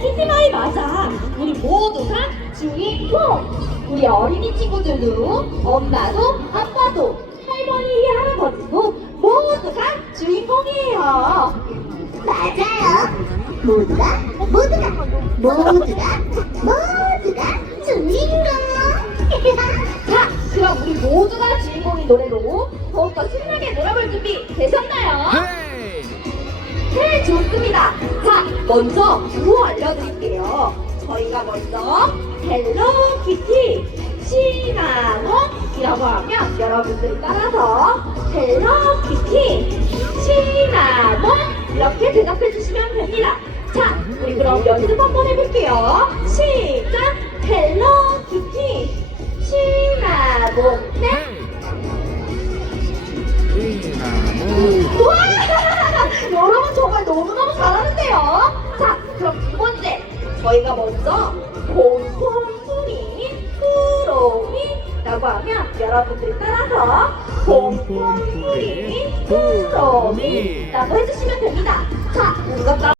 키티마이 맞아. 우리 모두가 주인공. 우리 어린이 친구들도 엄마도 아빠도 할머니 할아버지도 모두가 주인공이에요. 맞아요. 모두가 모두가 모두가 모두가 주인공. 자, 그럼 우리 모두가 주인공인 노래로 더욱더 신나게 놀아볼 준비 되셨나요? 네, 좋습니다. 자, 먼저 구호 알려드릴게요. 저희가 먼저 헬로키티 시나몬이라고 하면 여러분들이 따라서 헬로키티 시나몬 이렇게 대답해 주시면 됩니다. 자, 우리 그럼 연습 한번 해볼게요. 시작! 헬로키티 시나몬 네. 저희가 먼저 폼폼프린 꾸러미라고 하면 여러분들이 따라서 폼폼프린 꾸러미라고 해주시면 됩니다. 자, 따라